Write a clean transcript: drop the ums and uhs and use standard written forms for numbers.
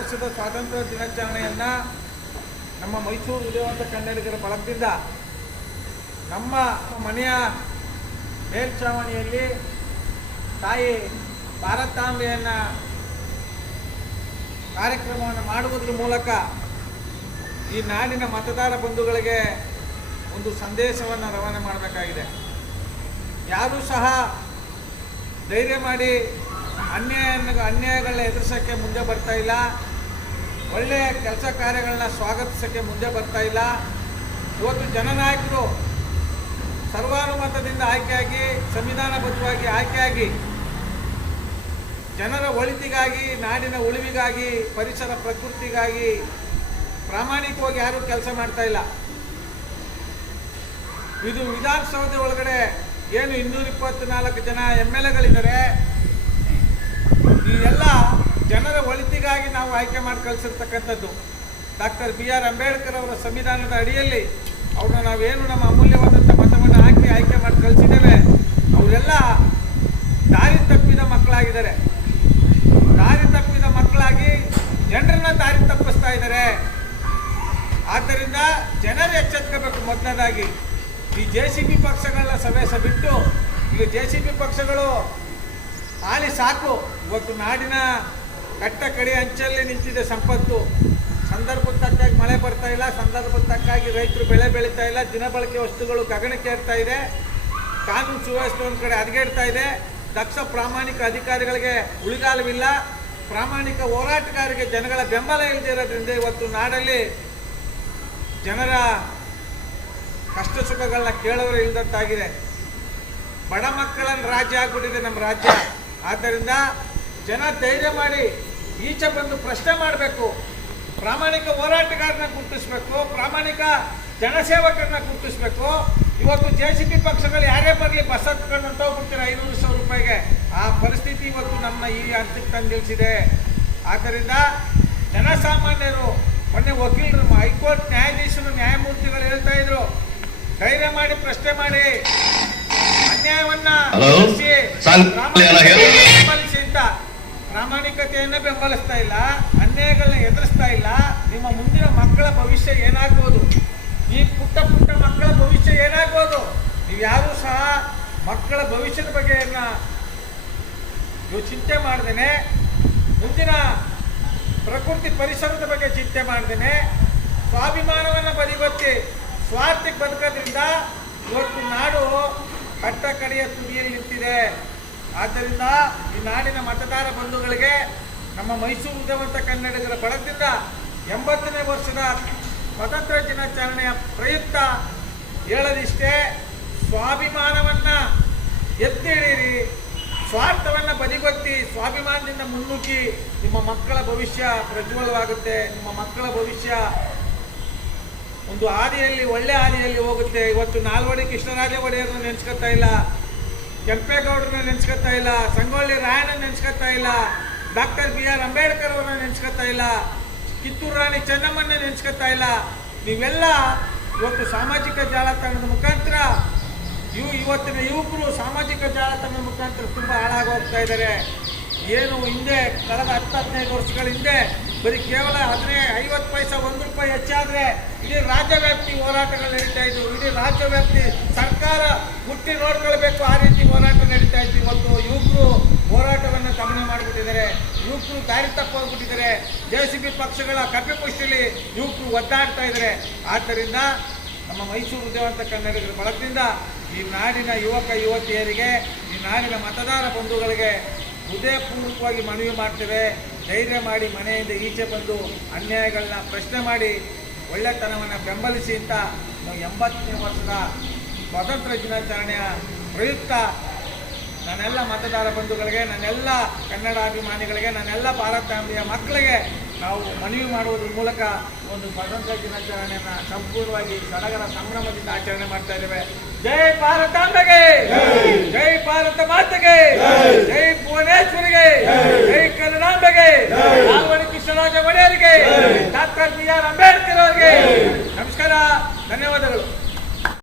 ವರ್ಷದ ಸ್ವಾತಂತ್ರ್ಯ ದಿನಾಚರಣೆಯನ್ನು ನಮ್ಮ ಮೈಸೂರು ಉದಯವಂತ ಕನ್ನಡಿಗರ ಬಳಗದಿಂದ ನಮ್ಮ ಮನೆಯ ಮೇಲ್ಛಾವಣಿಯಲ್ಲಿ ತಾಯಿ ಭಾರತಾಂಬೆಯನ್ನು ಕಾರ್ಯಕ್ರಮವನ್ನು ಮಾಡುವುದರ ಮೂಲಕ ಈ ನಾಡಿನ ಮತದಾರ ಬಂಧುಗಳಿಗೆ ಒಂದು ಸಂದೇಶವನ್ನು ರವಾನೆ ಮಾಡಬೇಕಾಗಿದೆ. ಯಾರೂ ಸಹ ಧೈರ್ಯ ಮಾಡಿ ಅನ್ಯಾಯಗಳನ್ನ ಎದುರಿಸೋಕ್ಕೆ ಮುಂದೆ ಬರ್ತಾ ಇಲ್ಲ. ಒಳ್ಳೆಯ ಕೆಲಸ ಕಾರ್ಯಗಳನ್ನ ಸ್ವಾಗತಿಸೋಕ್ಕೆ ಮುಂದೆ ಬರ್ತಾ ಇಲ್ಲ. ಇವತ್ತು ಜನನಾಯಕರು ಸರ್ವಾನುಮತದಿಂದ ಆಯ್ಕೆಯಾಗಿ ಸಂವಿಧಾನಬದ್ಧವಾಗಿ ಆಯ್ಕೆಯಾಗಿ ಜನರ ಒಳಿತಿಗಾಗಿ, ನಾಡಿನ ಉಳಿವಿಗಾಗಿ, ಪರಿಸರ ಪ್ರಕೃತಿಗಾಗಿ ಪ್ರಾಮಾಣಿಕವಾಗಿ ಯಾರೂ ಕೆಲಸ ಮಾಡ್ತಾ ಇಲ್ಲ. ಇದು ವಿಧಾನಸೌಧ ಒಳಗಡೆ ಏನು 224 ಜನ MLAಗಳಿದ್ದಾರೆ. ಈ ಎಲ್ಲ ಜನರ ಒಳಿತಿಗಾಗಿ ನಾವು ಆಯ್ಕೆ ಮಾಡಿ ಕಳಿಸಿರ್ತಕ್ಕಂಥದ್ದು. ಡಾಕ್ಟರ್ BR ಅಂಬೇಡ್ಕರ್ ಅವರ ಸಂವಿಧಾನದ ಅಡಿಯಲ್ಲಿ ಅವ್ರನ್ನ ನಾವೇನು ನಮ್ಮ ಅಮೂಲ್ಯವಾದಂಥ ಮತವನ್ನು ಹಾಕಿ ಆಯ್ಕೆ ಮಾಡಿ ಕಳಿಸಿದ್ದೇವೆ, ಅವರೆಲ್ಲ ದಾರಿ ತಪ್ಪಿದ ಮಕ್ಕಳಾಗಿದ್ದಾರೆ. ದಾರಿ ತಪ್ಪಿದ ಮಕ್ಕಳಾಗಿ ಜನರನ್ನ ದಾರಿ ತಪ್ಪಿಸ್ತಾ ಇದ್ದಾರೆ. ಆದ್ದರಿಂದ ಜನರು ಎಚ್ಚೆತ್ಕೋಬೇಕು. ಮೊದಲನೇದಾಗಿ ಈ JCB ಪಕ್ಷಗಳನ್ನ ಸಭೆ ಬಿಟ್ಟು ಈಗ JCB ಪಕ್ಷಗಳು ಹಾಲಿ ಸಾಕು. ಇವತ್ತು ನಾಡಿನ ಕಟ್ಟ ಕಡೆ ಅಂಚಲ್ಲಿ ನಿಂತಿದೆ ಸಂಪತ್ತು. ಸಂದರ್ಭಕ್ಕೆ ತಕ್ಕಾಗಿ ಮಳೆ ಬರ್ತಾ ಇಲ್ಲ, ಸಂದರ್ಭಕ್ಕೆ ತಕ್ಕಾಗಿ ರೈತರು ಬೆಳೆ ಬೆಳೀತಾ ಇಲ್ಲ, ದಿನಬಳಕೆ ವಸ್ತುಗಳು ಗಗನಕ್ಕೆ ಏರ್ತಾ ಇದೆ, ಕಾನೂನು ಸುವ್ಯವಸ್ಥೆ ಒಂದು ಕಡೆ ಹದಗೆಡ್ತಾ ಇದೆ, ದಕ್ಷ ಪ್ರಾಮಾಣಿಕ ಅಧಿಕಾರಿಗಳಿಗೆ ಉಳಿಗಾಲವಿಲ್ಲ, ಪ್ರಾಮಾಣಿಕ ಹೋರಾಟಗಾರರಿಗೆ ಜನಗಳ ಬೆಂಬಲ ಇಲ್ಲದೆ ಇರೋದ್ರಿಂದ ಇವತ್ತು ನಾಡಲ್ಲಿ ಜನರ ಕಷ್ಟ ಸುಖಗಳನ್ನ ಕೇಳೋರು ಇಲ್ಲದಂತಾಗಿದೆ. ಬಡ ಮಕ್ಕಳನ್ನ ರಾಜ್ಯ ಆಗ್ಬಿಟ್ಟಿದೆ ನಮ್ಮ ರಾಜ್ಯ. ಆದ್ದರಿಂದ ಜನ ಧೈರ್ಯ ಮಾಡಿ ಈಚೆ ಬಂದು ಪ್ರಶ್ನೆ ಮಾಡಬೇಕು. ಪ್ರಾಮಾಣಿಕ ಹೋರಾಟಗಾರನ ಗುರುತಿಸ್ಬೇಕು, ಪ್ರಾಮಾಣಿಕ ಜನಸೇವಕರನ್ನ ಗುರುತಿಸ್ಬೇಕು. ಇವತ್ತು JCB ಪಕ್ಷಗಳು ಯಾರೇ ಬರಲಿ ಬಸ್ ಹತ್ಕೊಂಡು ಹೊಂಟೋಗ್ಬಿಡ್ತೀರ 500,000 ರೂಪಾಯಿಗೆ. ಆ ಪರಿಸ್ಥಿತಿ ಇವತ್ತು ನಮ್ಮ ಈ ಹಂತಕ್ಕೆ ತಂದು ನಿಲ್ಲಿಸಿದೆ. ಆದ್ದರಿಂದ ಜನಸಾಮಾನ್ಯರು, ಮೊನ್ನೆ ವಕೀಲರು, ಹೈಕೋರ್ಟ್ ನ್ಯಾಯಾಧೀಶರು, ನ್ಯಾಯಮೂರ್ತಿಗಳು ಹೇಳ್ತಾ ಇದ್ರು, ಧೈರ್ಯ ಮಾಡಿ ಪ್ರಶ್ನೆ ಮಾಡಿ, ಅನ್ಯಾಯವನ್ನ ಬೆಂಬಲಿಸಿ ಅಂತ. ಪ್ರಾಮಾಣಿಕತೆಯನ್ನ ಬೆಂಬಲಿಸ್ತಾ ಇಲ್ಲ, ಅನ್ಯಾಯಗಳನ್ನ ಎದುರಿಸ್ತಾ ಇಲ್ಲ. ನಿಮ್ಮ ಮುಂದಿನ ಮಕ್ಕಳ ಭವಿಷ್ಯ ಏನಾಗ್ಬೋದು, ಈ ಪುಟ್ಟ ಮಕ್ಕಳ ಭವಿಷ್ಯ ಏನಾಗ್ಬೋದು, ನೀವು ಯಾರೂ ಸಹ ಮಕ್ಕಳ ಭವಿಷ್ಯದ ಬಗ್ಗೆ ನೀವು ಚಿಂತೆ ಮಾಡ್ದೇನೆ, ಮುಂದಿನ ಪ್ರಕೃತಿ ಪರಿಸರದ ಬಗ್ಗೆ ಚಿಂತೆ ಮಾಡ್ದೇನೆ, ಸ್ವಾಭಿಮಾನವನ್ನು ಬದಿಗೊತ್ತಿ ಸ್ವಾರ್ಥಕ್ಕೆ ಬದುಕೋದ್ರಿಂದ ಇವತ್ತು ನಾಡು ಕಟ್ಟ ಕಡೆಯ ತುದಿಯಲ್ಲಿ ನಿಂತಿದೆ. ಆದ್ದರಿಂದ ಈ ನಾಡಿನ ಮತದಾರ ಬಂಧುಗಳಿಗೆ ನಮ್ಮ ಮೈಸೂರು ಉದಯವಂತ ಕನ್ನಡಿಗರ ಬಳಗದಿಂದ 80ನೇ ವರ್ಷದ ಸ್ವಾತಂತ್ರ್ಯ ದಿನಾಚರಣೆಯ ಪ್ರಯುಕ್ತ ಹೇಳೋದಿಷ್ಟೇ, ಸ್ವಾಭಿಮಾನವನ್ನು ಎತ್ತಿ ಹಿಡೀರಿ, ಸ್ವಾರ್ಥವನ್ನು ಬದಿಗೊತ್ತಿ ಸ್ವಾಭಿಮಾನದಿಂದ ಮುನ್ನುಗ್ಗಿ. ನಿಮ್ಮ ಮಕ್ಕಳ ಭವಿಷ್ಯ ಪ್ರಜ್ವಲವಾಗುತ್ತೆ. ನಿಮ್ಮ ಮಕ್ಕಳ ಭವಿಷ್ಯ ಒಂದು ಹಾದಿಯಲ್ಲಿ, ಒಳ್ಳೆ ಹಾದಿಯಲ್ಲಿ ಹೋಗುತ್ತೆ. ಇವತ್ತು ನಾಲ್ವಡಿ ಕೃಷ್ಣರಾಜ ಒಡೆಯರನ್ನ ನೆನೆಸ್ಕೊತಾ ಇಲ್ಲ, ಕೆಂಪೇಗೌಡರನ್ನ ನೆನೆಸ್ಕೊತಾ ಇಲ್ಲ, ಸಂಗೊಳ್ಳಿ ರಾಯಣ್ಣ ನೆನೆಸ್ಕೊತಾ ಇಲ್ಲ, ಡಾಕ್ಟರ್ BR ಅಂಬೇಡ್ಕರ್ ಅವರನ್ನ ನೆನೆಸ್ಕೊತಾ ಇಲ್ಲ, ಕಿತ್ತೂರು ರಾಣಿ ಚೆನ್ನಮ್ಮನ್ನ ನೆನೆಸ್ಕೊತಾ ಇಲ್ಲ. ನೀವೆಲ್ಲ ಇವತ್ತು ಸಾಮಾಜಿಕ ಜಾಲತಾಣದ ಮುಖಾಂತರ ಇವತ್ತಿನ ಯುವಕರು ಸಾಮಾಜಿಕ ಜಾಲತಾಣದ ಮುಖಾಂತರ ತುಂಬ ಹಾಳಾಗೋಗ್ತಾ ಇದ್ದಾರೆ. ಏನು ಹಿಂದೆ ಕಳೆದ 10-15 ವರ್ಷಗಳ ಹಿಂದೆ ಬರೀ ಕೇವಲ 50 ಪೈಸೆ ₹1 ಹೆಚ್ಚಾದರೆ ಇಡೀ ರಾಜ್ಯವ್ಯಾಪ್ತಿ ಹೋರಾಟಗಳು ನಡೀತಾ ಇದ್ವು. ಇಡೀ ರಾಜ್ಯವ್ಯಾಪ್ತಿ ಸರ್ಕಾರ ಮುಟ್ಟಿ ನೋಡ್ಕೊಳ್ಬೇಕು, ಆ ರೀತಿ ಹೋರಾಟ ನಡೀತಾ ಇತ್ತು. ಇವತ್ತು ಯುವಕರು ಹೋರಾಟವನ್ನು ಗಮನ ಮಾಡಿಬಿಟ್ಟಿದ್ದಾರೆ, ಯುವಕರು ದಾರಿ ತಪ್ಪೋಗ್ಬಿಟ್ಟಿದ್ದಾರೆ. JCB ಪಕ್ಷಗಳ ಕಪಿಪುಷ್ಟಿಲಿ ಯುವಕರು ಒದ್ದಾಡ್ತಾ ಇದ್ದಾರೆ. ಆದ್ದರಿಂದ ನಮ್ಮ ಮೈಸೂರು ಉದಯವಂತ ಕನ್ನಡಿಗರ ಬಳಗದಿಂದ ಈ ನಾಡಿನ ಯುವಕ ಯುವತಿಯರಿಗೆ, ಈ ನಾಡಿನ ಮತದಾರ ಬಂಧುಗಳಿಗೆ ಹೃದಯಪೂರ್ವಕವಾಗಿ ಮನವಿ ಮಾಡ್ತೇವೆ. ಧೈರ್ಯ ಮಾಡಿ ಮನೆಯಿಂದ ಈಚೆ ಬಂದು ಅನ್ಯಾಯಗಳನ್ನ ಪ್ರಶ್ನೆ ಮಾಡಿ ಒಳ್ಳೆತನವನ್ನು ಬೆಂಬಲಿಸಿ ಅಂತ 80ನೇ ವರ್ಷದ ಸ್ವಾತಂತ್ರ್ಯ ದಿನಾಚರಣೆಯ ಪ್ರಯುಕ್ತ ನನ್ನೆಲ್ಲ ಮತದಾರ ಬಂಧುಗಳಿಗೆ, ನನ್ನೆಲ್ಲ ಕನ್ನಡಾಭಿಮಾನಿಗಳಿಗೆ, ನನ್ನೆಲ್ಲ ಭಾರತಾಂಬೆಯ ಮಕ್ಕಳಿಗೆ ನಾವು ಮನವಿ ಮಾಡುವುದರ ಮೂಲಕ ಒಂದು ಸ್ವಾತಂತ್ರ್ಯ ದಿನಾಚರಣೆಯನ್ನು ಸಂಪೂರ್ಣವಾಗಿ ಸಡಗರ ಸಂಭ್ರಮದಿಂದ ಆಚರಣೆ ಮಾಡ್ತಾ ಇದ್ದೇವೆ. ಜೈ ಭಾರತಾಂಬೆಗೆ, ಜೈ ಭಾರತ ಮಾತೆಗೆ.